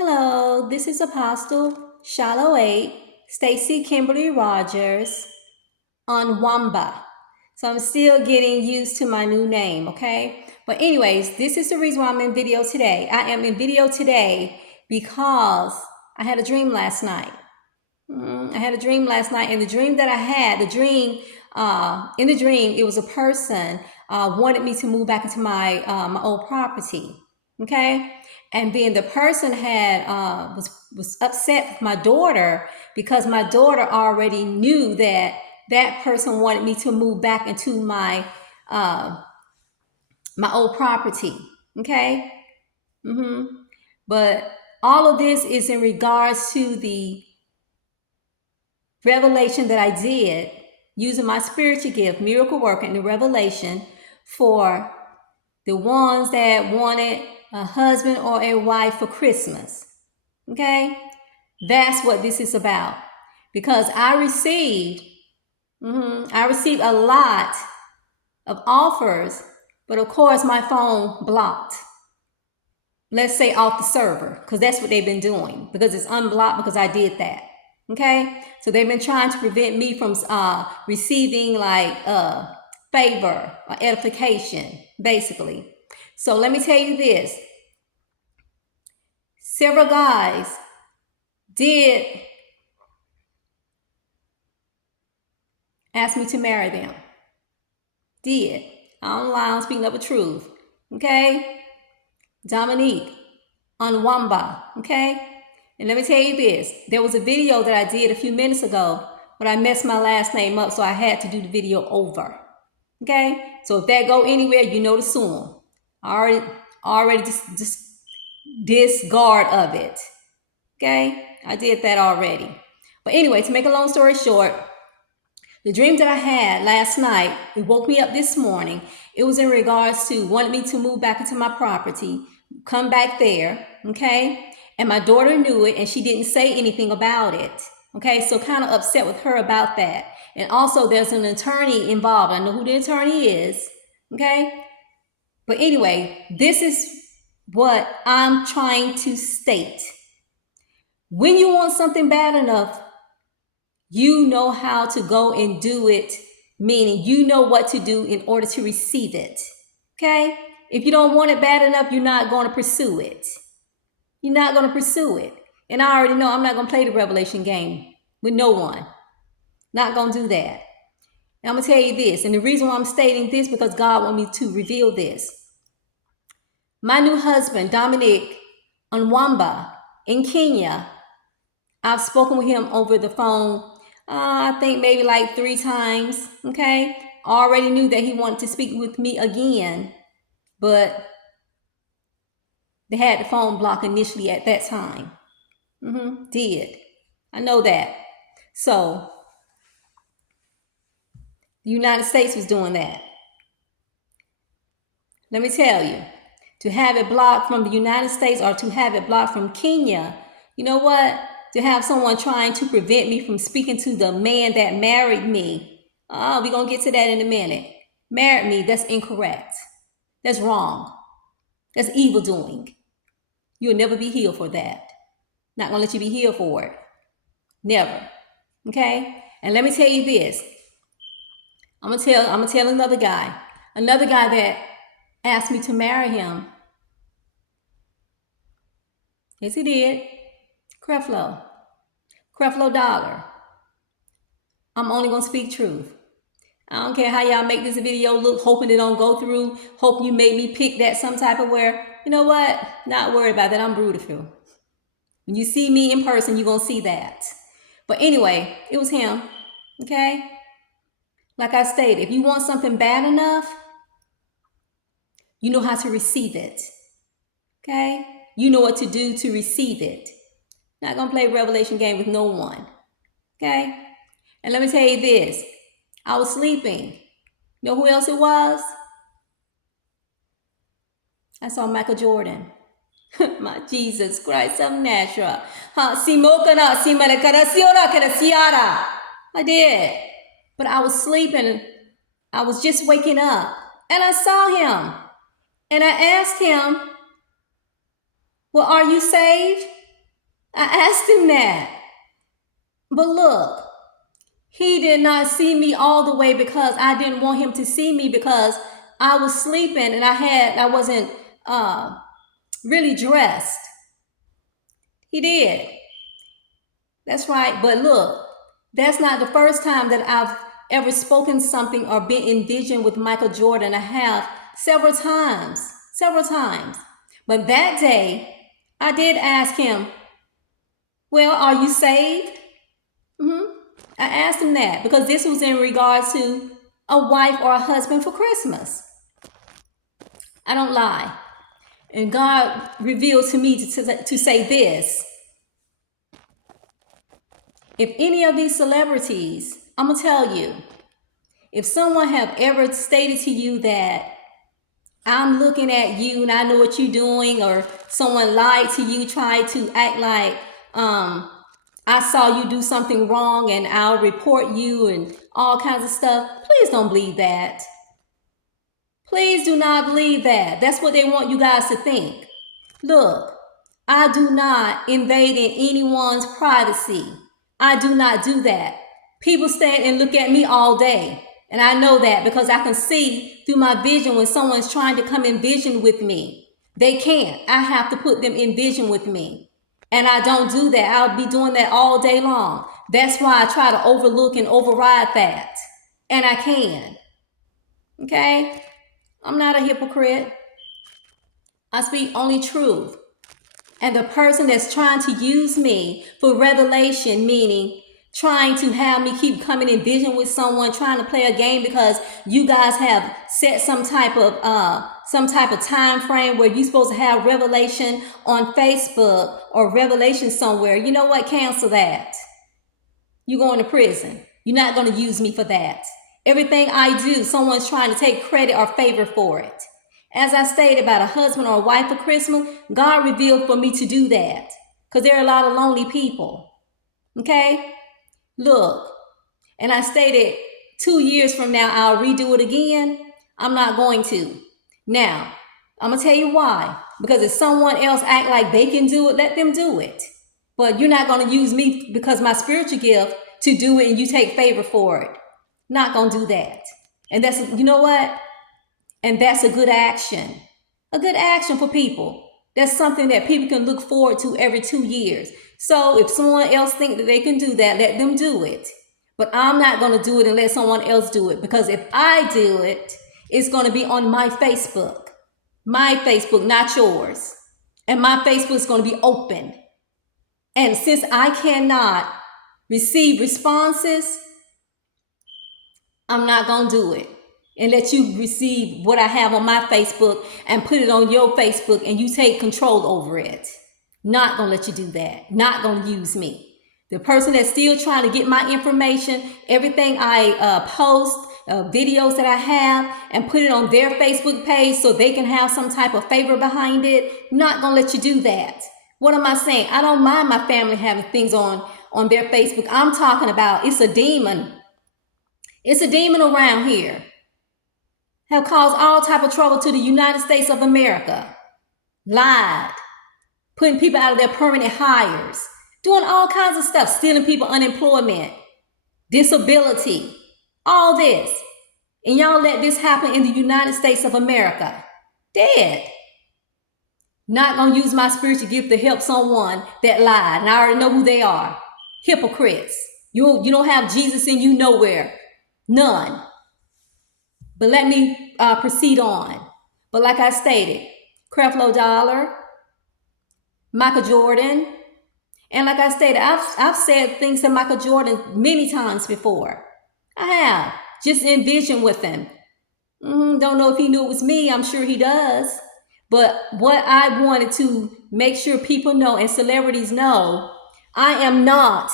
Hello, this is Apostle SHILOH, Stacey Kimberly Rogers Onwomba. So I'm still getting used to my new name, okay? But anyways, this is the reason why I'm in video today. I am in video today because I had a dream last night. I had a dream last night, and the dream that I had, in the dream, it was a person wanted me to move back into my old property. Okay, and then the person had was upset with my daughter because my daughter already knew that that person wanted me to move back into my old property. Okay, but all of this is in regards to the revelation that I did using my spiritual gift, miracle working, the revelation for the ones that wanted a husband or a wife for Christmas. Okay? That's what this is about. Because I received a lot of offers, but of course my phone blocked. Let's say off the server, because that's what they've been doing, because it's unblocked because I did that. Okay, so they've been trying to prevent me from receiving like favor or edification, basically. So let me tell you this. Several guys did ask me to marry them. Did. I don't lie, I'm speaking of the truth. Okay? Dominic Onwomba. Okay? And let me tell you this. There was a video that I did a few minutes ago, but I messed my last name up, so I had to do the video over. Okay? So if that go anywhere, you know to sue them. I already just discard of it. Okay? I did that already. But anyway, to make a long story short, the dream that I had last night, it woke me up this morning. It was in regards to wanting me to move back into my property, come back there, okay? And my daughter knew it, and she didn't say anything about it, okay? So kind of upset with her about that. And also, there's an attorney involved. I know who the attorney is, okay? But anyway, this is what I'm trying to state. When you want something bad enough, you know how to go and do it, meaning you know what to do in order to receive it, okay? If you don't want it bad enough, you're not going to pursue it. You're not going to pursue it. And I already know I'm not going to play the revelation game with no one. Not going to do that. And I'm going to tell you this, and the reason why I'm stating this, because God wants me to reveal this. My new husband, Dominic Onwomba, in Kenya, I've spoken with him over the phone, I think maybe like 3 times, okay? Already knew that he wanted to speak with me again, but they had the phone blocked initially at that time. Did. I know that. So, the United States was doing that. Let me tell you, to have it blocked from the United States or to have it blocked from Kenya, you know what? To have someone trying to prevent me from speaking to the man that married me. We're going to get to that in a minute. Married me, that's incorrect. That's wrong. That's evil doing. You'll never be healed for that. Not going to let you be healed for it. Never. Okay? And let me tell you this. I'm going to tell another guy that asked me to marry him. Yes, he did. Creflo Dollar. I'm only going to speak truth. I don't care how y'all make this video look, hoping it don't go through, hoping you made me pick that some type of where. You know what? Not worried about that. I'm beautiful. When you see me in person, you're going to see that. But anyway, it was him. Okay? Like I stated, if you want something bad enough, you know how to receive it. Okay? You know what to do to receive it. Not going to play a revelation game with no one. Okay? And let me tell you this. I was sleeping. You know who else it was? I saw Michael Jordan. My Jesus Christ, I'm natural. I did. But I was sleeping. I was just waking up. And I saw him. And I asked him, well, are you saved? I asked him that. But look, he did not see me all the way because I didn't want him to see me because I was sleeping and I wasn't really dressed. He did. That's right. But look, that's not the first time that I've ever spoken something or been in vision with Michael Jordan. I have several times, several times. But that day, I did ask him, well, are you saved? I asked him that because this was in regards to a wife or a husband for Christmas. I don't lie. And God revealed to me to say this. If any of these celebrities, I'm going to tell you, if someone have ever stated to you that I'm looking at you and I know what you're doing, or someone lied to you, tried to act like I saw you do something wrong and I'll report you and all kinds of stuff, please don't believe that. Please do not believe that. That's what they want you guys to think. Look, I do not invade in anyone's privacy. I do not do that. People stand and look at me all day. And I know that because I can see through my vision when someone's trying to come in vision with me. They can't. I have to put them in vision with me. And I don't do that. I'll be doing that all day long. That's why I try to overlook and override that. And I can. Okay? I'm not a hypocrite. I speak only truth. And the person that's trying to use me for revelation, meaning trying to have me keep coming in vision with someone, trying to play a game because you guys have set some type of time frame where you're supposed to have revelation on Facebook or revelation somewhere. You know what? Cancel that. You're going to prison. You're not going to use me for that. Everything I do, someone's trying to take credit or favor for it. As I stated about a husband or a wife for Christmas, God revealed for me to do that because there are a lot of lonely people. Okay? Look, and I stated 2 years from now, I'll redo it again. I'm not going to. Now, I'm going to tell you why. Because if someone else act like they can do it, let them do it. But you're not going to use me because my spiritual gift to do it and you take favor for it. Not going to do that. And that's, you know what? And that's a good action. A good action for people. That's something that people can look forward to every 2 years. So if someone else thinks that they can do that, let them do it. But I'm not going to do it and let someone else do it. Because if I do it, it's going to be on my Facebook. My Facebook, not yours. And my Facebook is going to be open. And since I cannot receive responses, I'm not going to do it. And let you receive what I have on my Facebook and put it on your Facebook and you take control over it. Not going to let you do that. Not going to use me. The person that's still trying to get my information, everything I post, videos that I have, and put it on their Facebook page so they can have some type of favor behind it, not going to let you do that. What am I saying? I don't mind my family having things on their Facebook. I'm talking about it's a demon. It's a demon around here. Have caused all type of trouble to the United States of America. Lied. Putting people out of their permanent hires. Doing all kinds of stuff. Stealing people unemployment. Disability. All this. And y'all let this happen in the United States of America. Dead. Not going to use my spiritual gift to help someone that lied. And I already know who they are. Hypocrites. You don't have Jesus in you nowhere. None. But let me proceed on. But like I stated, Creflo Dollar, Michael Jordan, and like I stated, I've said things to Michael Jordan many times before. I have, just in vision with him. Don't know if he knew it was me. I'm sure he does. But what I wanted to make sure people know and celebrities know, I'm not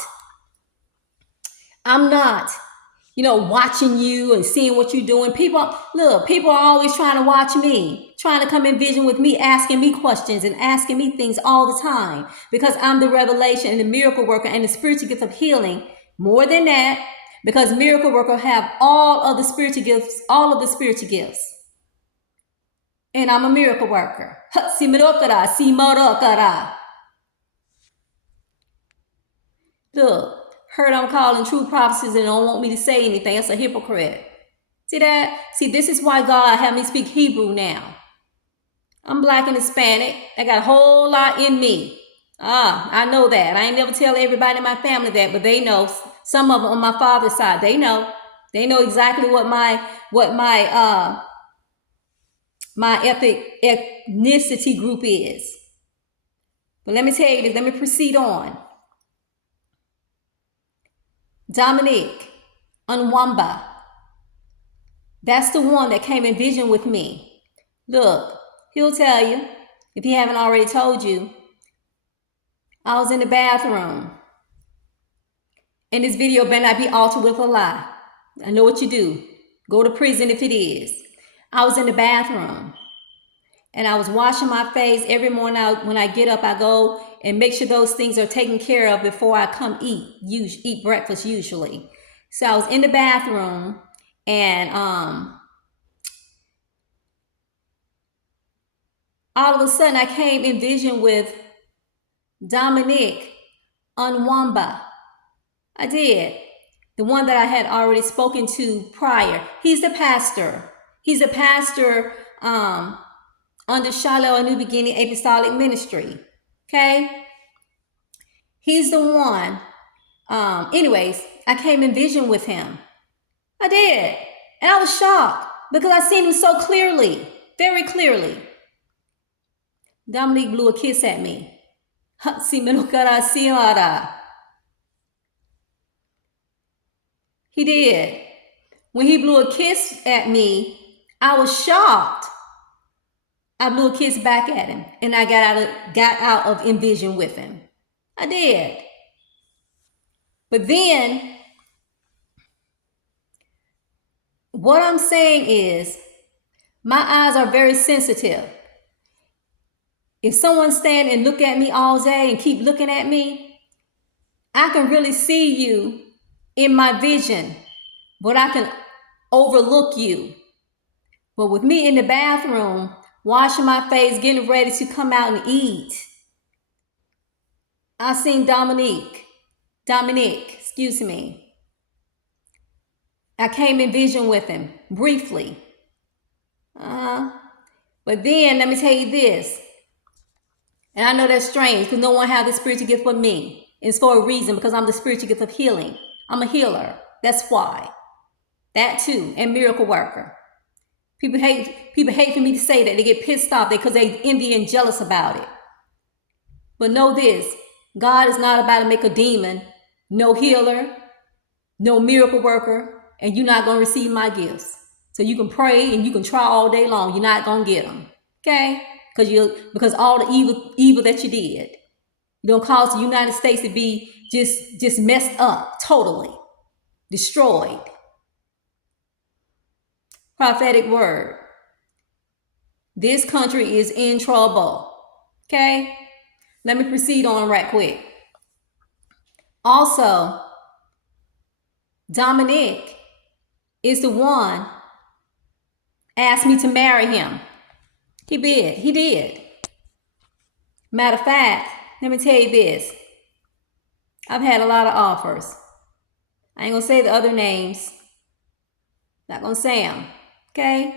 watching you and seeing what you're doing. People are always trying to watch me, trying to come in vision with me, asking me questions and asking me things all the time because I'm the revelation and the miracle worker and the spiritual gift of healing. More than that, because miracle worker have all of the spiritual gifts. And I'm a miracle worker. Look, heard I'm calling true prophecies and don't want me to say anything. That's a hypocrite. See that? See, this is why God had me speak Hebrew now. I'm Black and Hispanic. I got a whole lot in me. I know that. I ain't never tell everybody in my family that, but they know. Some of them on my father's side, they know. They know exactly what my ethnicity group is. But let me tell you this. Let me proceed on. Dominic Onwomba. That's the one that came in vision with me. Look, he'll tell you, if he haven't already told you, I was in the bathroom. And this video better not be altered with a lie. I know what you do. Go to prison if it is. I was in the bathroom. And I was washing my face every morning. When I get up, I go and make sure those things are taken care of before I come eat breakfast usually. So I was in the bathroom and all of a sudden I came in vision with Dominic Onwomba. I did. The one that I had already spoken to prior. He's the pastor. He's a pastor under SHILOH, a New Beginning Apostolic Ministry. Okay? He's the one. Anyways, I came in vision with him. I did. And I was shocked because I seen him so clearly. Very clearly. Dominic blew a kiss at me. He did. When he blew a kiss at me, I was shocked. I blew a kiss back at him, and I got out of in vision with him. I did. But then, what I'm saying is, my eyes are very sensitive. If someone stand and look at me all day and keep looking at me, I can really see you in my vision, but I can overlook you. But with me in the bathroom, washing my face, getting ready to come out and eat, I seen Dominic, excuse me. I came in vision with him, briefly. But then, let me tell you this. And I know that's strange, because no one has the spiritual gift but me. It's for a reason, because I'm the spiritual gift of healing. I'm a healer. That's why. That too, and miracle worker. People hate for me to say that. They get pissed off because they envy and jealous about it. But know this, God is not about to make a demon, no healer, no miracle worker, and you're not going to receive my gifts. So you can pray and you can try all day long. You're not going to get them. Okay? Because all the evil that you did, you're going to cause the United States to be just messed up, totally destroyed. Prophetic word. This country is in trouble. Okay? Let me proceed on right quick. Also, Dominic is the one asked me to marry him. He did. Matter of fact, let me tell you this. I've had a lot of offers. I ain't gonna say the other names. Not gonna say them. Okay?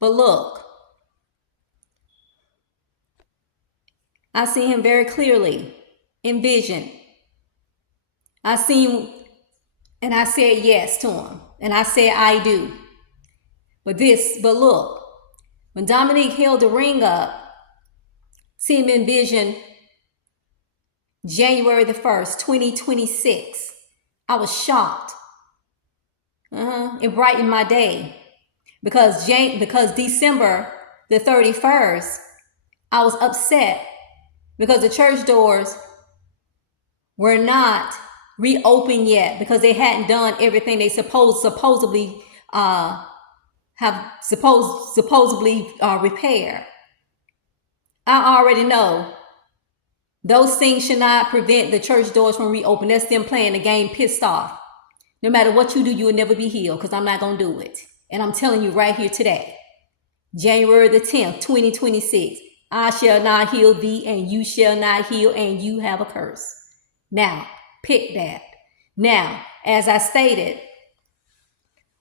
But look, I see him very clearly in vision. I seen him and I said yes to him. And I said I do. But look, when Dominique held the ring up, see him in vision January the 1st, 2026. I was shocked. It brightened my day. Because December the 31st, I was upset because the church doors were not reopened yet because they hadn't done everything they supposedly repair. I already know those things should not prevent the church doors from reopening. That's them playing the game pissed off. No matter what you do, you will never be healed because I'm not going to do it. And I'm telling you right here today, January the 10th, 2026, I shall not heal thee, and you shall not heal, and you have a curse. Now, pick that. Now, as I stated,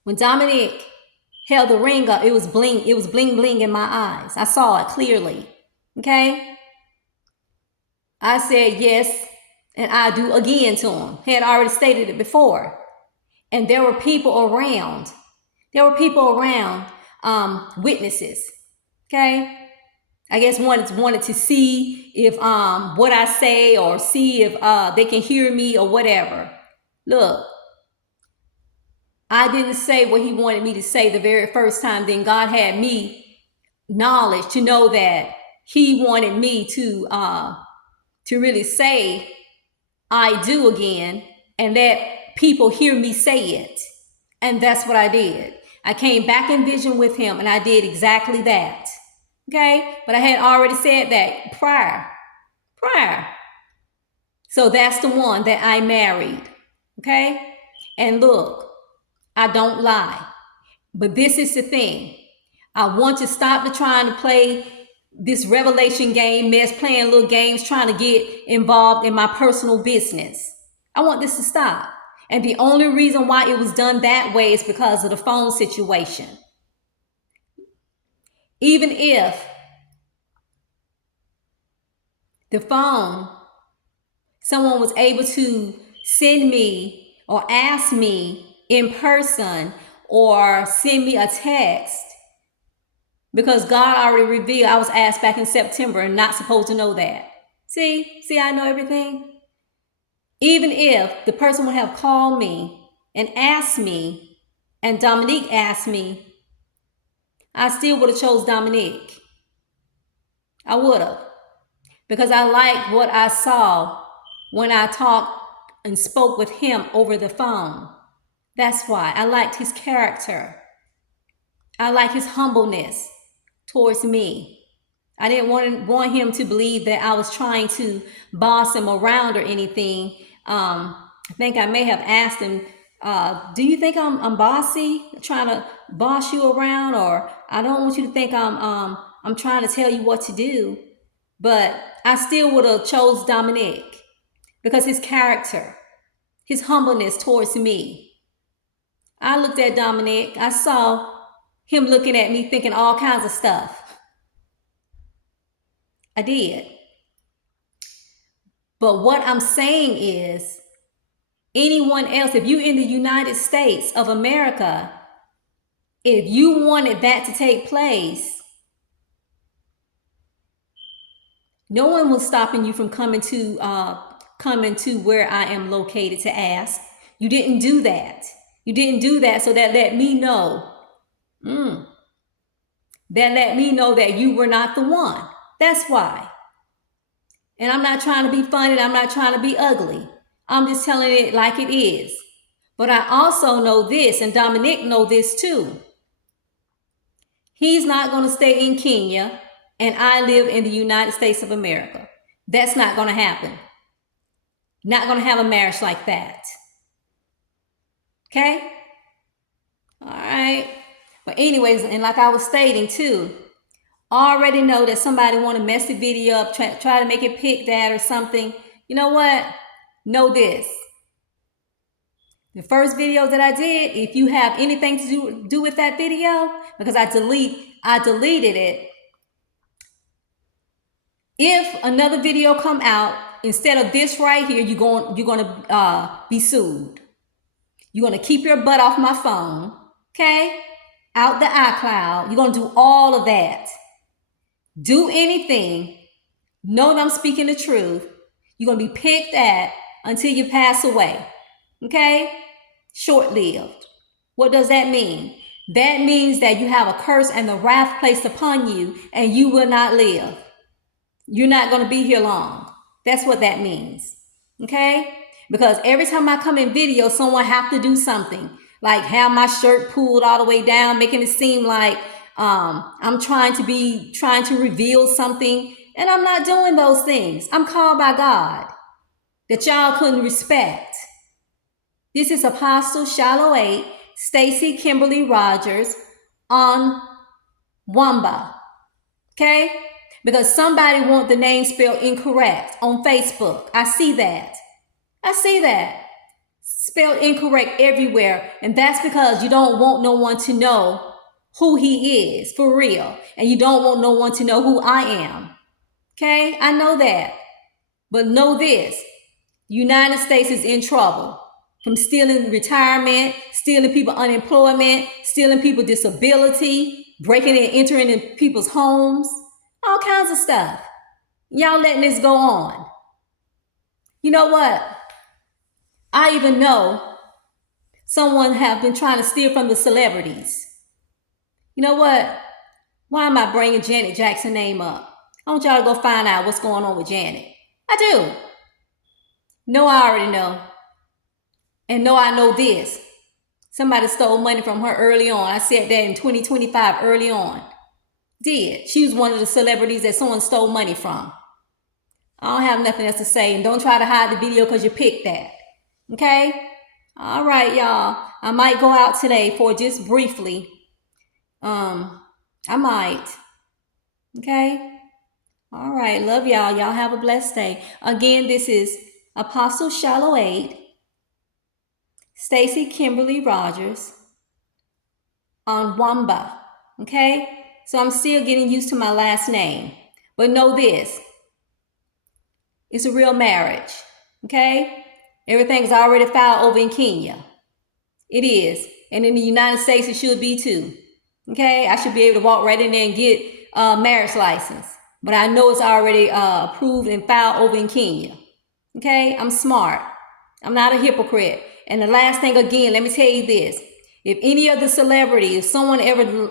when Dominic held the ring up, it was bling bling in my eyes. I saw it clearly. Okay? I said yes, and I do again to him. Had already stated it before. And there were people around. Witnesses. Okay? I guess wanted to see if what I say, or see if they can hear me or whatever. Look, I didn't say what he wanted me to say the very first time. Then God had me knowledge to know that he wanted me to really say I do again, and that people hear me say it. And that's what I did. I came back in vision with him, and I did exactly that. Okay? But I had already said that prior. So that's the one that I married. Okay? And look, I don't lie. But this is the thing. I want to stop trying to play this revelation game mess, playing little games, trying to get involved in my personal business. I want this to stop. And the only reason why it was done that way is because of the phone situation. Even if the phone, someone was able to send me or ask me in person or send me a text, because God already revealed I was asked back in September and not supposed to know that. See, I know everything. Even if the person would have called me and asked me, and Dominique asked me, I still would have chose Dominique. I would have. Because I liked what I saw when I talked and spoke with him over the phone. That's why. I liked his character. I like his humbleness towards me. I didn't want him to believe that I was trying to boss him around or anything. I think I may have asked him, do you think I'm bossy, trying to boss you around? Or I don't want you to think I'm trying to tell you what to do. But I still would have chose Dominic, because his character, his humbleness towards me. I looked at Dominic. I saw him looking at me thinking all kinds of stuff. I did. But what I'm saying is, anyone else, if you're in the United States of America, if you wanted that to take place, no one was stopping you from coming to where I am located to ask. You didn't do that. So that let me know. That let me know that you were not the one. That's why. And I'm not trying to be funny. I'm not trying to be ugly. I'm just telling it like it is. But I also know this, and Dominic know this too. He's not going to stay in Kenya, and I live in the United States of America. That's not going to happen. Not going to have a marriage like that. Okay? All right. But anyways, and like I was stating too, already know that somebody want to mess the video up, try to make it pick that or something. You know what? Know this. The first video that I did, if you have anything to do with that video, because I deleted it. If another video come out instead of this right here, you're gonna be sued. You're gonna keep your butt off my phone, okay? Out the iCloud. You're gonna do all of that. Do anything. Know that I'm speaking the truth. You're gonna be picked at until you pass away. Okay? Short-lived. What does that mean? That means that you have a curse and the wrath placed upon you, and you will not live. You're not going to be here long. That's what that means. Okay? Because every time I come in video, someone have to do something. Like have my shirt pulled all the way down, making it seem like I'm trying to reveal something. And I'm not doing those things. I'm called by God that y'all couldn't respect. This is Apostle SHILOH Stacey Kimberly Rogers Onwonba. Okay? because somebody want the name spelled incorrect on Facebook. I see that. Spelled incorrect everywhere. And that's because you don't want no one to know who he is for real. And you don't want no one to know who I am. Okay? I know that. But know this. The United States is in trouble from stealing retirement, stealing people unemployment, stealing people disability, breaking and entering in people's homes, all kinds of stuff. Y'all letting this go on. You know what? I even know someone have been trying to steal from the celebrities. You know what? Why am I bringing Janet Jackson's name up? I want y'all to go find out what's going on with Janet. I do. No, I already know. And no, I know this. Somebody stole money from her early on. I said that in 2025 early on. Did. She was one of the celebrities that someone stole money from. I don't have nothing else to say. And don't try to hide the video because you picked that. Okay? All right, y'all. I might go out today for just briefly. I might. Okay? All right. Love y'all. Y'all have a blessed day. Again, this is Apostle SHILOH, Stacey Kimberly Rogers Onwomba. Okay? So I'm still getting used to my last name. But know this. It's a real marriage. Okay? Everything's already filed over in Kenya. It is. And in the United States, it should be too. Okay? I should be able to walk right in there and get a marriage license. But I know it's already approved and filed over in Kenya. Okay? I'm smart. I'm not a hypocrite. And the last thing again, let me tell you this. If any of the celebrities, if someone ever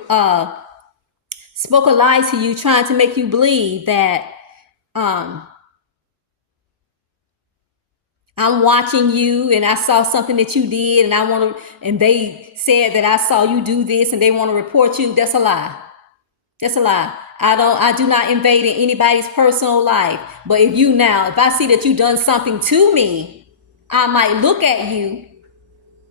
spoke a lie to you trying to make you believe that I'm watching you and I saw something that you did and they said that I saw you do this and they want to report you, that's a lie. That's a lie. I do not invade in anybody's personal life. But if I see that you done something to me, I might look at you.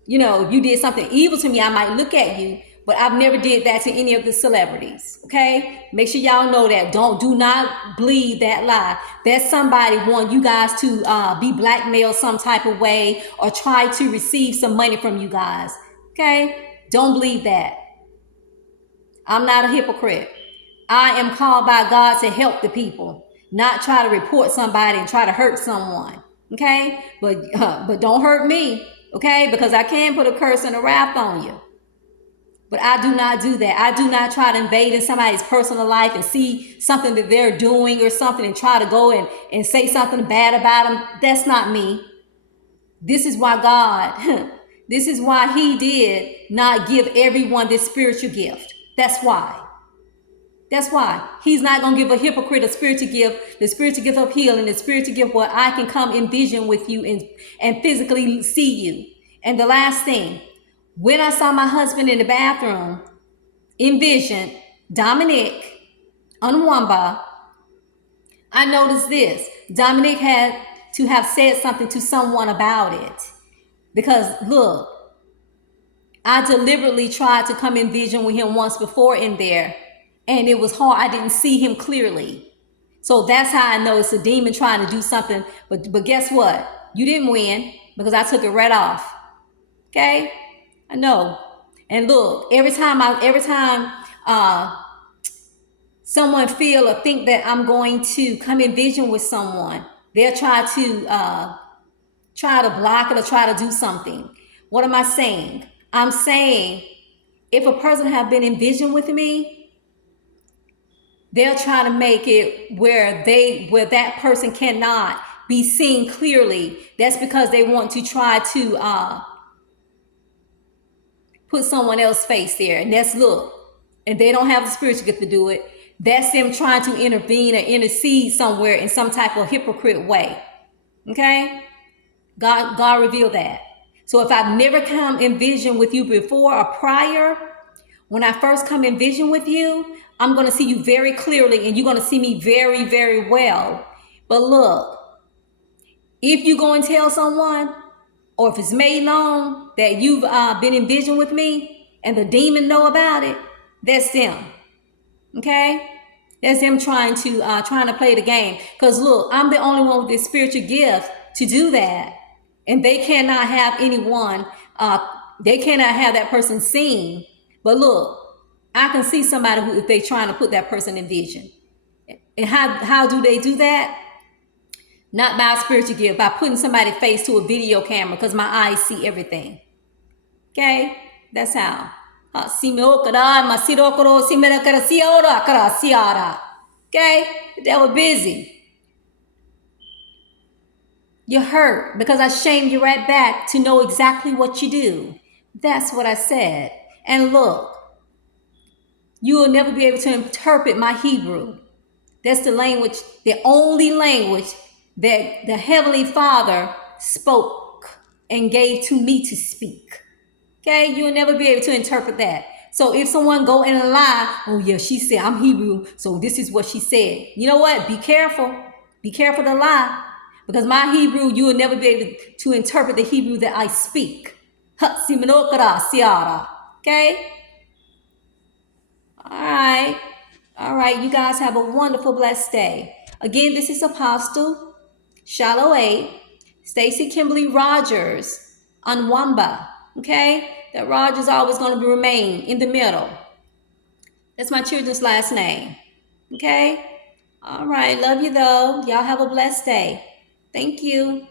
You know, if you did something evil to me, I might look at you. But I've never did that to any of the celebrities. Okay? Make sure y'all know that. Do not believe that lie. That somebody want you guys to be blackmailed some type of way or try to receive some money from you guys. Okay? Don't believe that. I'm not a hypocrite. I am called by God to help the people, not try to report somebody and try to hurt someone. Okay? But don't hurt me. Okay? Because I can put a curse and a wrath on you. But I do not do that. I do not try to invade in somebody's personal life and see something that they're doing or something and try to go and say something bad about them. That's not me. This is why this is why he did not give everyone this spiritual gift. That's why. That's why. He's not going to give a hypocrite a spiritual gift, the spiritual gift of healing, the spiritual gift where I can come in vision with you and physically see you. And the last thing, when I saw my husband in the bathroom, in vision, Dominic Onwomba, I noticed this. Dominic had to have said something to someone about it. Because look, I deliberately tried to come in vision with him once before in there. And it was hard. I didn't see him clearly. So that's how I know it's a demon trying to do something. But guess what? You didn't win because I took it right off. Okay? I know. And look, every time someone feel or think that I'm going to come in vision with someone, they'll try to block it or try to do something. What am I saying? I'm saying if a person have been in vision with me, they'll try to make it where that person cannot be seen clearly. That's because they want to try to put someone else's face there. And and they don't have the spiritual gift to do it. That's them trying to intervene or intercede somewhere in some type of hypocrite way. Okay? God revealed that. So if I've never come in vision with you before or prior, when I first come in vision with you, I'm going to see you very clearly and you're going to see me very, very well. But look, if you go and tell someone, or if it's made known that you've been in vision with me and the demon know about it, that's them. Okay? That's them trying to play the game. Because look, I'm the only one with this spiritual gift to do that, and they cannot have anyone. They cannot have that person seen. But look, I can see somebody who, if they trying to put that person in vision. And how do they do that? Not by a spiritual gift, by putting somebody's face to a video camera, because my eyes see everything. Okay, that's how. Okay, the devil busy. You're hurt because I shamed you right back to know exactly what you do. That's what I said. And look, you will never be able to interpret my Hebrew. That's the language, the only language that the Heavenly Father spoke and gave to me to speak. Okay, you'll never be able to interpret that. So if someone go and lie, oh yeah, she said I'm Hebrew, so this is what she said. You know what? Be careful. Be careful to lie. Because my Hebrew, you will never be able to interpret the Hebrew that I speak. Okay? All right. All right. You guys have a wonderful, blessed day. Again, this is Apostle SHILOH, Stacey Kimberly Rogers Onwomba. Okay? That Rogers always going to remain in the middle. That's my children's last name. Okay? All right. Love you though. Y'all have a blessed day. Thank you.